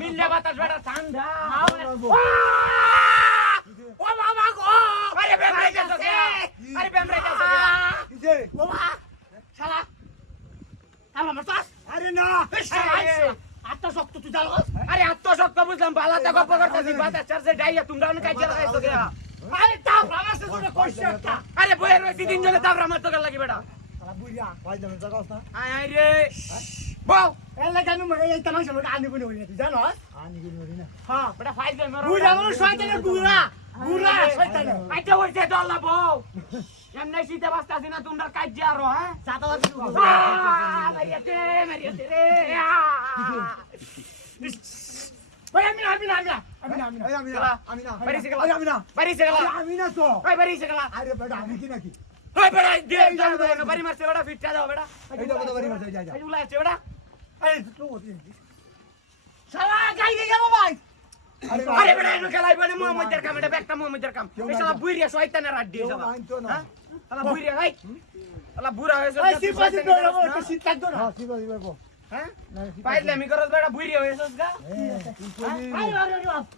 মিললে বাতাস বেটা ঠান্ডা ও বাবা গো আরে বেমরে গেছে আরে বেমরে গেছে কিছে বাবা শালা শালা মারতাস আরে না আত্মশক্ত তুই জানোস আরে আত্মশক্ত বুঝলাম বালাতে গপ্প করতেছিস বাতাস চার্জে ডাইয়া তোমরা অনেক কাজ লাগাইছো কে আরে তাও রামাসে তোরে কইছে একটা আরে বইয়ের রইছি তিনজনে তাও রামাস তো লাগি বেটা শালা বুইরা ভাই জানো জাগাস না আয় আয় রে বল এলে কেন মরে এই তামাশা লোক আনি বলে হইছে জানোস আনি গনি মরি না হ্যাঁ বেটা ফাইল দে মেরো বুড়া মানুষ শয়তানের গুড়া গুড়া শয়তান আইতে হইছে দল্লা বউ এমনি শীতে বাস্তাছি না তোমরা কাজ আরো হ্যাঁ সাতাবার মারিয়াতে রে ওই আমি না এই আমি না আমি না বাড়ি থেকে এই আমি না বাড়ি থেকে আমি না তো ওই বাড়ি থেকে আরে বেটা আমি কি নাকি ওই বেটা দে বাড়ি মারছে বেটা ফিটটা দাও বেটা এইটা কত বাড়ি মারছে যা যা এই উলা আছে বেটা এই তো ওতি শালা গাই দিয়ে যাবো ভাই আরে আরে বেটা এনো খেলাই বলে মোহাম্মদের কাম এটা একটা মোহাম্মদের কাম এই শালা বুইরিয়া শয়তানের আড্ডি শালা আইন তো না হ্যাঁ শালা বুইরিয়া ভাই শালা বুড়া হয়েছে ওই সিপাতি দৌড়া তো শীত লাগতো না হ্যাঁ কি বলি বাবু হ্যাঁ পাইলে আমি করস বেটা বুইরিয়া হয়েছস গা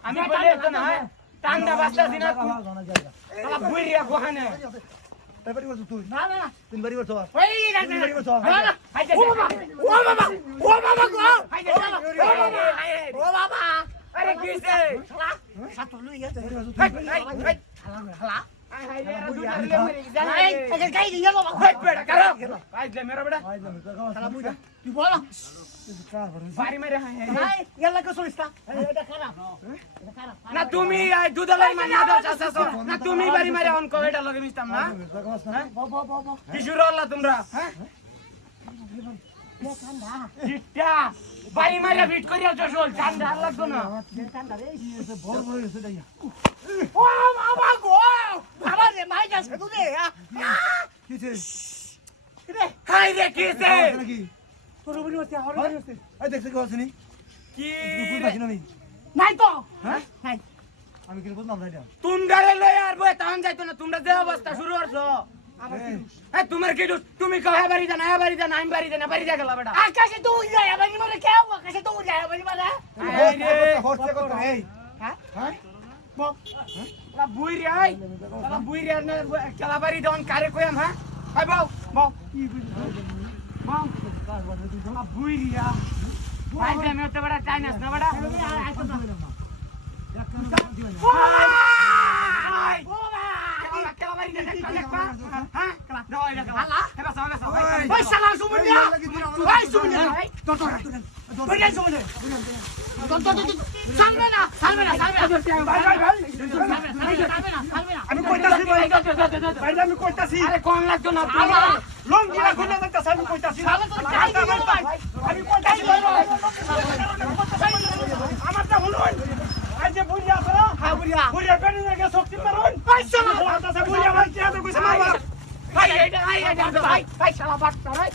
আমি বলি তো না টান্ডা বাস্তাছি না শালা বুইরিয়া কোহানে এই বাড়ি বসু তুই না না তিন বাড়ি বসু ওই না তিন বাড়ি বসু না না হাইতে ও বাবা গো হাইতে ও বাবা আরে কিছে শালা সাত লই গেছে হালা হাই রে দুটা রে মরে এই যায় এই গাই দিয়ে যাবো হাই বেটা কারো পাইলে মেরা বেটা ভাই জানো জাগাস শালা বুইরা তুই বল বাড়ি মেরে হাই ভাই ইয়ালা কে সরিস্তা এটা খারাপ এটা খারাপ না তুমি দুধলাই মান্না দাও চাচাছো না তুমি বাড়ি মেরে অন কবেটা লগে মিস্তাম না জাগাস না বাবা কি শুরু হলো তোমরা হ্যাঁ ঠান্ডা চিটটা বাড়ি মেরে ফিট করিয়া চল ঠান্ডা লাগতো না ঠান্ডা রে বড় বড় হইছে যাইয়া ও বাবা গো বাবা রে মাই যাচ্ছে তুই রে কিছে রে হাই রে কিছে নাকি তোর বলি হচ্ছে আর বলি হচ্ছে এই দেখতে কি হসনি কি বুঝ পাছি না আমি নাই তো হ্যাঁ নাই আমি কি বুঝলাম না এটা তোমরা লই আর বই তান যাইতো না তোমরা যে অবস্থা শুরু করছো এই তোমার কি তুমি কহে বাড়ি যা না বাড়ি যা না আমি বাড়ি যা না বাড়ি যা গেলা বেটা আকাশে তো উড়ে যায় বানি মানে কেউ আকাশে তো উড়ে যায় বানি মানে এই রে হচ্ছে কত এই হ্যাঁ হ্যাঁ la buiri ai la buiri na kala bari don kare koyam ha hai bau bau bau la buiri ya hai de me to bada chainas na bada hai kala bari de kala pa ha kala no ida kala hai basa basa ওই শালা সুমনিয়া ওই সুমনিয়া ওই যাই সুমনিয়া সালবে না আমি কইতাছি ভাই আমি কইতাছি আরে কোন লাগতো না লঙ্গিরা খুলে যাইতাছ আমি কইতাছি শালা তো গাই দিয়ে ভাই আমি কইতাছি আমারটা হলো আজ যে বুড়িয়া আছে না হ্যাঁ বুড়িয়া বুড়িয়া বেনি লাগে শক্তি মারুন ওই শালা আছে বুড়িয়া ভাই কি আছে কইছে মারবা ভাই এটা ভাই শালা বাট্টা ভাই